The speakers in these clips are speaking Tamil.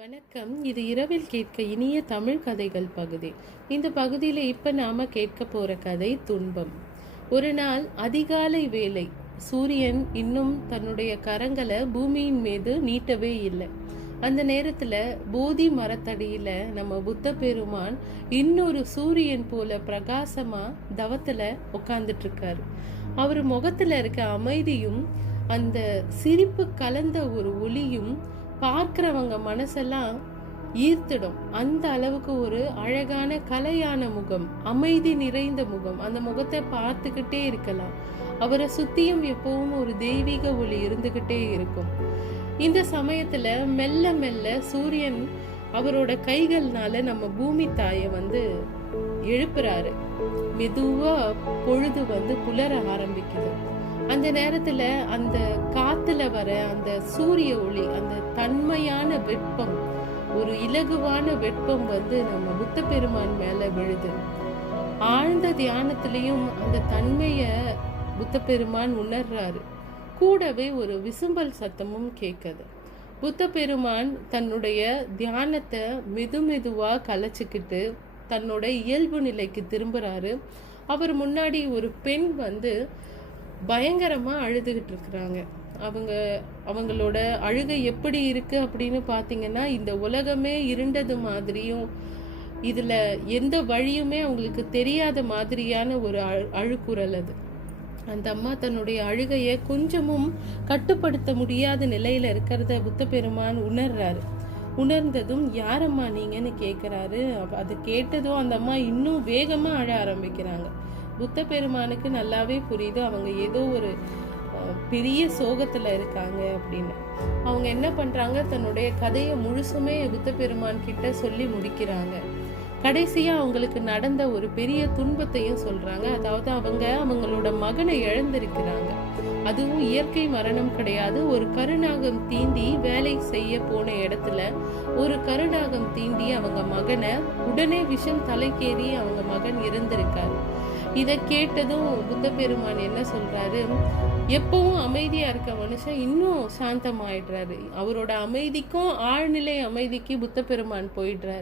வணக்கம். இது இரவில் கேட்க இனிய தமிழ் கதைகள் பகுதி. இந்த பகுதியில் இப்போ நாம கேட்க போற கதை துன்பம். ஒரு நாள் அதிகாலை வேளை. சூரியன் இன்னும் தன்னுடைய கரங்களை பூமியின் மீது நீட்டவே இல்லை. அந்த நேரத்துல போதி மரத்தடியில நம்ம புத்த பெருமான் இன்னொரு சூரியன் போல பிரகாசமா தவத்துல உட்கார்ந்துட்டு இருக்காரு. அவர் முகத்துல இருக்க அமைதியும் அந்த சிரிப்பு கலந்த ஒரு ஒளியும் பார்க்கிறவங்க மனசெல்லாம் ஈர்த்திடும். அந்த அளவுக்கு ஒரு அழகான கலையான முகம், அமைதி நிறைந்த முகம். அந்த முகத்தை பார்த்துக்கிட்டே இருக்கலாம். அவரை சுத்தியும் எப்பவும் ஒரு தெய்வீக ஒளி இருந்துகிட்டே இருக்கும். இந்த சமயத்துல மெல்ல மெல்ல சூரியன் அவரோட கைகள்னால நம்ம பூமி தாயை எழுப்புறாரு. மெதுவா பொழுது புலர ஆரம்பிக்குது. அந்த நேரத்துல அந்த காத்துல வர அந்த சூரிய ஒளி, அந்த தன்மையான வெப்பம், ஒரு இலகுவான வெப்பம் நம்ம புத்த பெருமான் மேல விழுது. ஆழ்ந்த தியானத்திலையும் அந்த தன்மைய புத்த பெருமான் உணர்றாரு. கூடவே ஒரு விசும்பல் சத்தமும் கேட்குது. புத்த பெருமான் தன்னுடைய தியானத்தை மெதுவா கலைச்சிக்கிட்டு தன்னோட இயல்பு நிலைக்கு திரும்புறாரு. அவர் முன்னாடி ஒரு பெண் பயங்கரமா அழுதுகிட்டு இருக்கிறாங்க. அவங்களோட அழுகை எப்படி இருக்கு அப்படின்னு பாத்தீங்கன்னா, இந்த உலகமே இருண்டது மாதிரியும், இதுல எந்த வழியுமே அவங்களுக்கு தெரியாத மாதிரியான ஒரு அழுக்குரல் அது. அந்த அம்மா தன்னுடைய அழுகையை கொஞ்சமும் கட்டுப்படுத்த முடியாத நிலையில இருக்கிறத புத்த பெருமான் உணர்றாரு. உணர்ந்ததும் யாரம்மா நீங்கன்னு கேட்குறாரு. அதை கேட்டதும் அந்த அம்மா இன்னும் வேகமா அழ ஆரம்பிக்கிறாங்க. புத்த பெருமானுக்கு நல்லாவே புரியுது அவங்க ஏதோ ஒரு பெரிய சோகத்துல இருக்காங்க அப்படின்னு. அவங்க என்ன பண்றாங்க, தன்னுடைய கதையை முழுசுமே புத்த பெருமான் கிட்ட சொல்லி முடிக்கிறாங்க. கடைசியா அவங்களுக்கு நடந்த ஒரு பெரிய துன்பத்தையும் சொல்றாங்க. அதாவது அவங்களோட மகனை இழந்திருக்கிறாங்க. அதுவும் இயற்கை மரணம் கிடையாது. ஒரு கருநாகம் தீண்டி வேலை செய்ய போன இடத்துல ஒரு கருநாகம் தீண்டி அவங்க மகனை உடனே விஷம் தலைக்கேறி அவங்க மகன் இறந்திருக்காரு. இதை கேட்டதும் புத்த பெருமான் என்ன சொல்றாரு, எப்பவும் அமைதியா இருக்க மனுஷன் இன்னும் சாந்தமாயிடுறாரு. அவரோட அமைதிக்கும் ஆழ்நிலை அமைதிக்கு புத்த பெருமான் போயிட்டு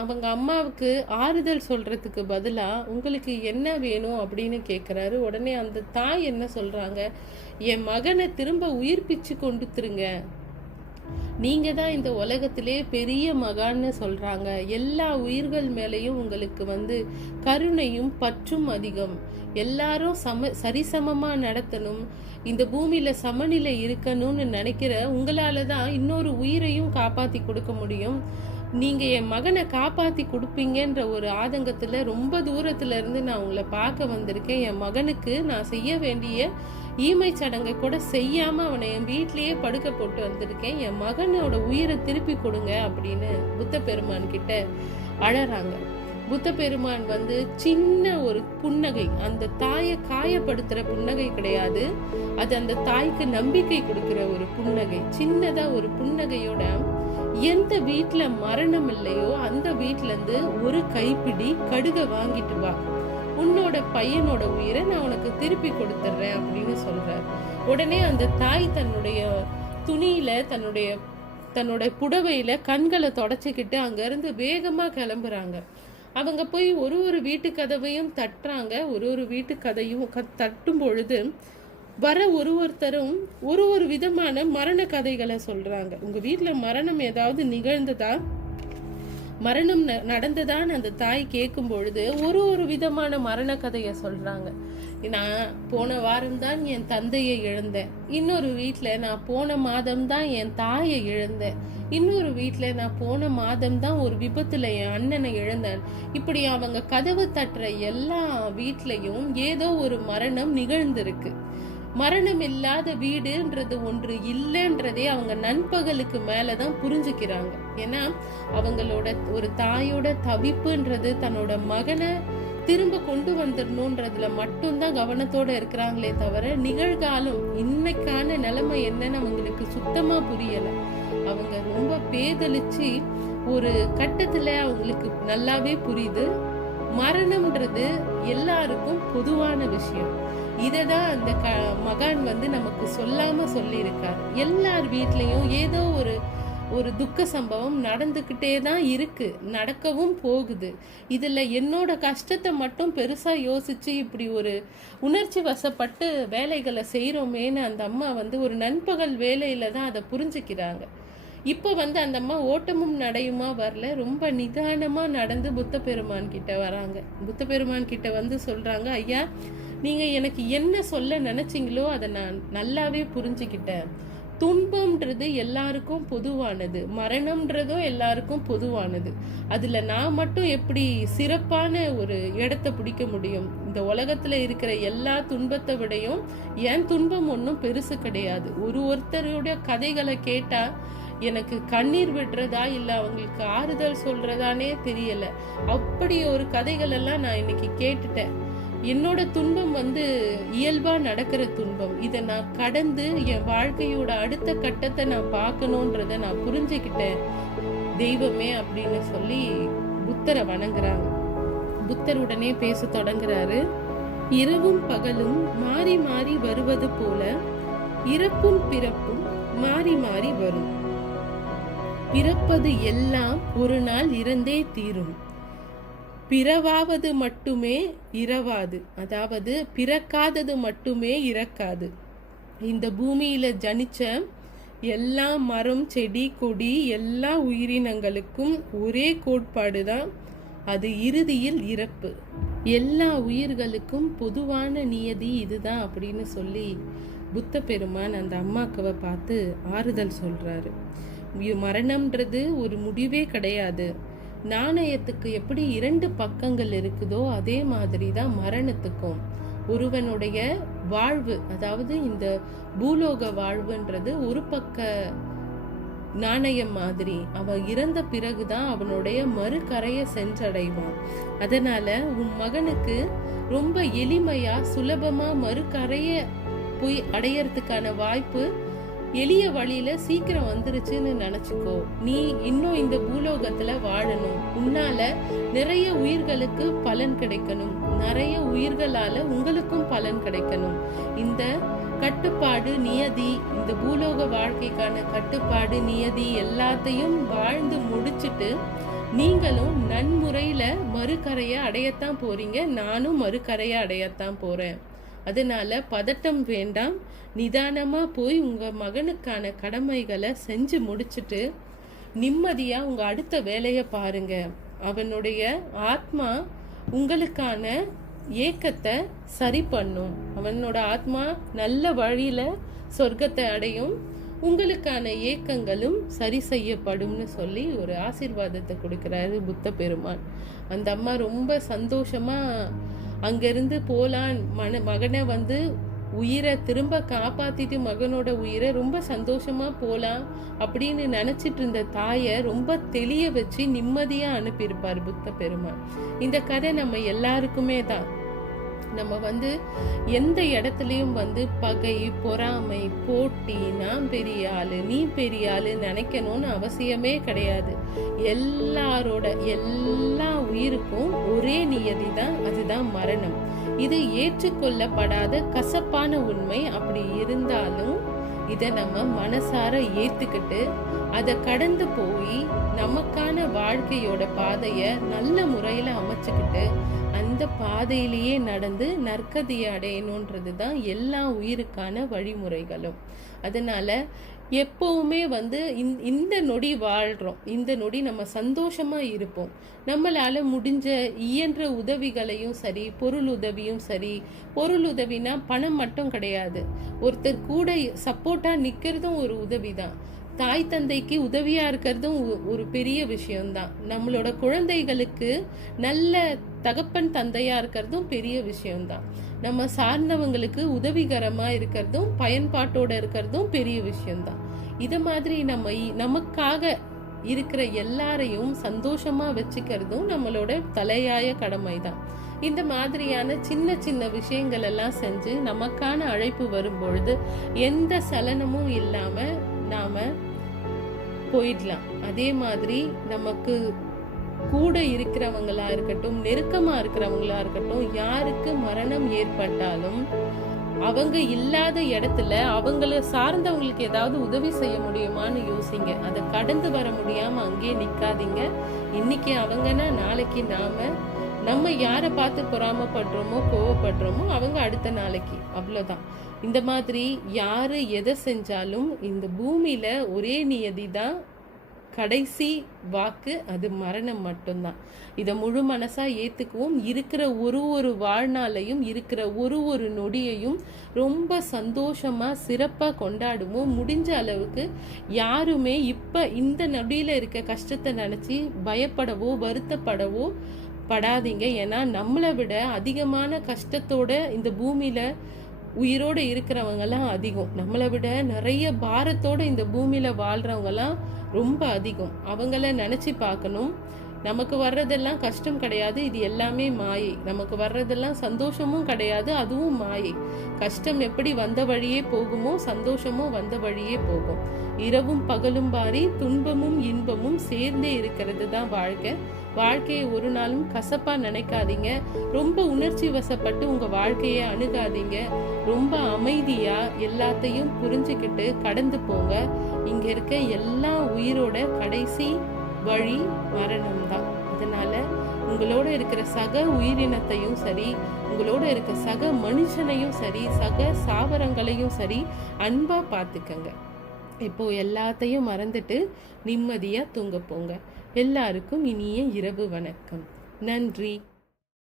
அவங்க அம்மாவுக்கு ஆறுதல் சொல்றதுக்கு பதிலா உங்களுக்கு என்ன வேணும் அப்படின்னு கேட்குறாரு. உடனே அந்த தாய் என்ன சொல்றாங்க, என் மகனை திரும்ப உயிர்ப்பிச்சு கொண்டுத்துருங்க, நீங்க தான் இந்த உலகத்திலே பெரிய மகான்னு சொல்றாங்க. எல்லா உயிர்கள் மேலையும் உங்களுக்கு கருணையும் பற்றும் அதிகம். எல்லாரும் சரிசமமா நடத்தணும், இந்த பூமியில சமநிலை இருக்கணும்னு நினைக்கிற உங்களால தான் இன்னொரு உயிரையும் காப்பாத்தி கொடுக்க முடியும். நீங்க என் மகனை காப்பாத்தி கொடுப்பீங்கன்ற ஒரு ஆதங்கத்துல ரொம்ப தூரத்துல இருந்து நான் உங்களை பார்க்க வந்திருக்கேன். என் மகனுக்கு நான் செய்ய வேண்டிய ஈமை சடங்கை கூட செய்யாம அவனை என் வீட்லயே படுக்க போட்டு வந்திருக்கேன். என் மகனோட உயிரை திருப்பி கொடுங்க அப்படின்னு புத்த பெருமான் கிட்ட அழறாங்க. புத்த பெருமான் சின்ன ஒரு புன்னகை, அந்த தாயை காயப்படுத்துற புன்னகை கிடையாது, அது அந்த தாய்க்கு நம்பிக்கை கொடுக்கிற ஒரு புன்னகை. சின்னதா ஒரு புன்னகையோட, எந்த வீட்டுல மரணம் இல்லையோ அந்த வீட்டுல இருந்து ஒரு கைப்பிடி கடுக வாங்கிட்டு வா, உன்னோட பையனோட உயிரை நான் உனக்கு திருப்பி கொடுத்துட்றேன் அப்படின்னு சொல்றார். உடனே அந்த தாய் தன்னுடைய துணியில தன்னோட புடவையில கண்களை தொடச்சிக்கிட்டு அங்க இருந்து வேகமா கிளம்புறாங்க. அவங்க போய் ஒரு வீட்டு கதவையும் தட்டுறாங்க. ஒரு வீட்டு கதையும் தட்டும் பொழுது வர ஒருத்தரும் ஒரு விதமான மரண கதைகளை சொல்றாங்க. உங்க வீட்டுல மரணம் ஏதாவது நிகழ்ந்ததா, மரணம் நடந்ததான்னு அந்த தாய் கேட்கும் பொழுது ஒரு விதமான மரண கதையை சொல்றாங்க. நான் போன வாரம் தான் என் தந்தையை இழந்தேன், இன்னொரு வீட்டுல நான் போன மாதம் தான் என் தாயை இழந்தேன், இன்னொரு வீட்டுல நான் போன மாதம் தான் ஒரு விபத்துல என் அண்ணனை இழந்தேன். இப்படி அவங்க கதவு தட்டுற எல்லா வீட்லயும் ஏதோ ஒரு மரணம் நிகழ்ந்திருக்கு. மரணம் இல்லாத வீடுன்றது ஒன்று இல்லைன்றதே அவங்க நண்பகலுக்கு மேலதான் புரிஞ்சுக்கிறாங்க. ஏன்னா அவங்களோட ஒரு தாயோட தவிப்புன்றது தன்னோட மகனை திரும்ப கொண்டு வந்துடணும்ன்றதுல மட்டும்தான் கவனத்தோட இருக்கிறாங்களே தவிர நிகழ்காலம் இன்னைக்கான நிலைமை என்னன்னு அவங்களுக்கு சுத்தமா புரியல. அவங்க ரொம்ப பேதலிச்சு ஒரு கட்டத்துல அவங்களுக்கு நல்லாவே புரியுது, மரணம்ன்றது எல்லாருக்கும் பொதுவான விஷயம். இததான் அந்த மகான் நமக்கு சொல்லாம சொல்லி இருக்காரு. எல்லார் வீட்லயும் ஏதோ ஒரு ஒரு துக்க சம்பவம் நடந்துக்கிட்டே தான் இருக்கு, நடக்கவும் போகுது. இதில் என்னோட கஷ்டத்தை மட்டும் பெருசாக யோசித்து இப்படி ஒரு உணர்ச்சி வசப்பட்டு வேலைகளை செய்கிறோமேன்னு அந்த அம்மா ஒரு நண்பகல் வேலையில் தான் அதை புரிஞ்சுக்கிறாங்க. இப்போ அந்த அம்மா ஓட்டமும் நடையுமா வரல, ரொம்ப நிதானமாக நடந்து புத்த பெருமான் கிட்ட வராங்க. புத்த பெருமான் கிட்ட சொல்கிறாங்க, ஐயா நீங்கள் எனக்கு என்ன சொல்ல நினச்சிங்களோ அதை நான் நல்லாவே புரிஞ்சுக்கிட்டேன். துன்பம்ன்றது எல்லாருக்கும் பொதுவானது, மரணம்ன்றதும் எல்லாருக்கும் பொதுவானது. அதில் நான் மட்டும் எப்படி சிறப்பான ஒரு இடத்தை பிடிக்க முடியும்? இந்த உலகத்தில் இருக்கிற எல்லா துன்பத்தை விடையும் என் துன்பம் ஒன்றும் பெருசு கிடையாது. ஒருத்தருடைய கதைகளை கேட்டால் எனக்கு கண்ணீர் விடுறதா இல்லை அவங்களுக்கு ஆறுதல் சொல்றதானே தெரியல. அப்படி ஒரு கதைகள் எல்லாம் நான் இன்னைக்கு கேட்டுட்டேன். என்னோட துன்பம் இயல்பா நடக்கிற துன்பம். இதை நான் கடந்து என் வாழ்க்கையோட அடுத்த கட்டத்தை நான் பார்க்கணுன்றத நான் புரிஞ்சுக்கிட்டேன் தெய்வமே அப்படின்னு சொல்லி புத்தரை வணங்குறாங்க. புத்தர் உடனே பேச தொடங்குறாரு. இரவும் பகலும் மாறி மாறி வருவது போல இறப்பும் பிறப்பும் மாறி மாறி வரும். பிறப்பது எல்லாம் ஒரு நாள் இறந்தே தீரும். பிறவாவது மட்டுமே இரவாது, அதாவது பிறக்காதது மட்டுமே இறக்காது. இந்த பூமியில ஜனிச்ச எல்லா மரம் செடி கொடி எல்லா உயிரினங்களுக்கும் ஒரே கோட்பாடு தான், அது இறுதியில் இறப்பு. எல்லா உயிர்களுக்கும் பொதுவான நியதி இதுதான் அப்படின்னு சொல்லி புத்த பெருமான் அந்த அம்மாக்களை பார்த்து ஆறுதல் சொல்றாரு. மரணம்ன்றது ஒரு முடிவே கிடையாது. நாணயத்துக்கு எப்படி 2 பக்கங்கள் இருக்குதோ அதே மாதிரி தான் மரணத்துக்கும். ஒருவனுடைய வாழ்வு, அதாவது இந்த பூலோக வாழ்வுன்றது ஒரு பக்க நாணயம் மாதிரி. அவன் இறந்த பிறகுதான் அவனுடைய மறுகரையை சென்றடைவான். அதனால உன் மகனுக்கு ரொம்ப எளிமையா சுலபமா மறுகரைய போய் அடையறதுக்கான வாய்ப்பு எளிய வழியில சீக்கிரம் வந்துருச்சுன்னு நினைச்சுக்கோ. நீ இன்னும் இந்த பூலோகத்துல வாழணும். உன்னால நிறைய உயிர்களுக்கு பலன் கிடைக்கணும், நிறைய உயிர்களால உங்களுக்கும் பலன் கிடைக்கணும். இந்த கட்டுப்பாடு நியதி, இந்த பூலோக வாழ்க்கைக்கான கட்டுப்பாடு நியதி எல்லாத்தையும் வாழ்ந்து முடிச்சுட்டு நீங்களும் நன்முறையில மறுகரைய அடையத்தான் போறீங்க. நானும் மறுகரைய அடையத்தான் போறேன். அதனால பதட்டம் வேண்டாம். நிதானமா போய் உங்க மகனுக்கான கடமைகளை செஞ்சு முடிச்சுட்டு நிம்மதியா உங்க அடுத்த வேலையை பாருங்க. அவனுடைய ஆத்மா உங்களுக்கான ஏக்கத்தை சரி பண்ணும். அவனோட ஆத்மா நல்ல வழியில சொர்க்கத்தை அடையும். உங்களுக்கான ஏக்கங்களும் சரி செய்யப்படும்னு சொல்லி ஒரு ஆசீர்வாதத்தை கொடுக்கிறாரு புத்த பெருமான். அந்த அம்மா ரொம்ப சந்தோஷமா அங்கிருந்து போலான். மகனை உயிரை திரும்ப காப்பாத்திட்டு மகனோட உயிரை ரொம்ப சந்தோஷமா போலாம் அப்படின்னு நினைச்சிட்டு இருந்த தாயை ரொம்ப தெளிய வச்சு நிம்மதியா அனுப்பியிருப்பார் புத்த பெருமான். இந்த கதை நம்ம எல்லாருக்குமே தான். நம்ம எந்த இடத்துலயும் பகை, பொறாமை, போட்டி, நான் பெரிய ஆளு நீ பெரிய ஆளு நினைக்கணும்னு அவசியமே கிடையாது. எல்லா உயிருக்கும் ஒரே நியதி தான், அதுதான் மரணம். இது ஏற்றுக்கொள்ளப்படாத கசப்பான உண்மை. அப்படி இருந்தாலும் இதை நம்ம மனசார ஏத்துக்கிட்டு அதை கடந்து போய் நமக்கான வாழ்க்கையோட பாதைய நல்ல முறையில அமைச்சுக்கிட்டு அந்த பாதையிலேயே நடந்து நற்கதியை அடையணுன்றது தான் எல்லா உயிருக்கான வழிமுறைகளும். அதனால எப்பவுமே இந்த நொடி வாழ்றோம், இந்த நொடி நம்ம சந்தோஷமா இருப்போம். நம்மளால முடிஞ்ச இயன்ற உதவிகளையும் சரி, பொருள் உதவியும் சரி. பொருள் உதவினா பணம் மட்டும் கிடையாது, ஒருத்தர் கூட சப்போர்ட்டா நிக்கிறதும் ஒரு உதவிதான். தாய் தந்தைக்கு உதவியா இருக்கிறதும் ஒரு பெரிய விஷயம்தான். நம்மளோட குழந்தைகளுக்கு நல்ல தகப்பன் தந்தையா இருக்கிறதும் பெரிய விஷயம்தான். நம்ம சார்ந்தவங்களுக்கு உதவிகரமா இருக்கிறதும் பயன்பாட்டோட இருக்கிறதும் பெரிய விஷயம்தான். இது மாதிரி நமக்காக இருக்கிற எல்லாரையும் சந்தோஷமா வச்சுக்கிறதும் நம்மளோட தலையாய கடமை தான். இந்த மாதிரியான சின்ன சின்ன விஷயங்கள் எல்லாம் செஞ்சு நமக்கான அழைப்பு வரும்பொழுது எந்த சலனமும் இல்லாம நாம போயிடலாம். அதே மாதிரி நமக்கு கூட இருக்கிறவங்களா இருக்கட்டும், நெருக்கமா இருக்கிறவங்களா இருக்கட்டும், யாருக்கு மரணம் ஏற்பட்டாலும் அவங்க இல்லாத இடத்துல அவங்கள சார்ந்தவங்களுக்கு ஏதாவது உதவி செய்ய முடியுமான்னு யோசிங்க. அதை கடந்து வர முடியாம அங்கேயே நிக்காதீங்க. இன்னைக்கு அவங்கன்னா நாளைக்கு நம்ம யாரை பார்த்து பொறாமப்படுறோமோ கோவப்படுறோமோ அவங்க அடுத்த நாளைக்கு, அவ்வளோதான். இந்த மாதிரி யாரு எதை செஞ்சாலும் இந்த பூமியில ஒரே நியதி தான், கடைசி வாக்கு, அது மரணம் மட்டும்தான். இதை முழு மனசா ஏத்துக்குவோம். இருக்கிற ஒரு வாழ்நாளையும் இருக்கிற ஒரு நொடியையும் ரொம்ப சந்தோஷமா சிறப்பா கொண்டாடுவோம். முடிஞ்ச அளவுக்கு யாருமே இப்ப இந்த நொடியில இருக்க கஷ்டத்தை நினைச்சு பயப்படவோ வருத்தப்படவோ படாதீங்க. ஏன்னா நம்மளை விட அதிகமான கஷ்டத்தோட இந்த பூமியில உயிரோட இருக்கிறவங்கலாம் அதிகம். நம்மளை விட நிறைய பாரத்தோட இந்த பூமியில வாழ்றவங்கலாம் ரொம்ப அதிகம். அவங்கள நினைச்சு பார்க்கணும். நமக்கு வர்றதெல்லாம் கஷ்டம் கிடையாது, இது எல்லாமே மாயை. நமக்கு வர்றதெல்லாம் சந்தோஷமும் கிடையாது, அதுவும் மாயை. கஷ்டம் எப்படி வந்த வழியே போகுமோ சந்தோஷமும் வந்த வழியே போகும். இரவும் பகலும் பாரி, துன்பமும் இன்பமும் சேர்ந்தே இருக்கிறது தான் வாழ்க்கை. வாழ்க்கையை ஒரு நாளும் கசப்பா நினைக்காதீங்க. ரொம்ப உணர்ச்சி வசப்பட்டு உங்க வாழ்க்கையை அணுகாதீங்க. ரொம்ப அமைதியா எல்லாத்தையும் புரிஞ்சுக்கிட்டு கடந்து போங்க. இங்க இருக்க எல்லா உயிரோட கடைசி வழி மரணம் தான். அதனால உங்களோட இருக்கிற சக உயிரினத்தையும் சரி, உங்களோட இருக்க சக மனுஷனையும் சரி, சக சாவரங்களையும் சரி அன்பா பார்த்துக்கங்க. இப்போ எல்லாத்தையும் மறந்துட்டு நிம்மதியா தூங்க போங்க. எல்லாருக்கும் இனிய இரவு வணக்கம். நன்றி.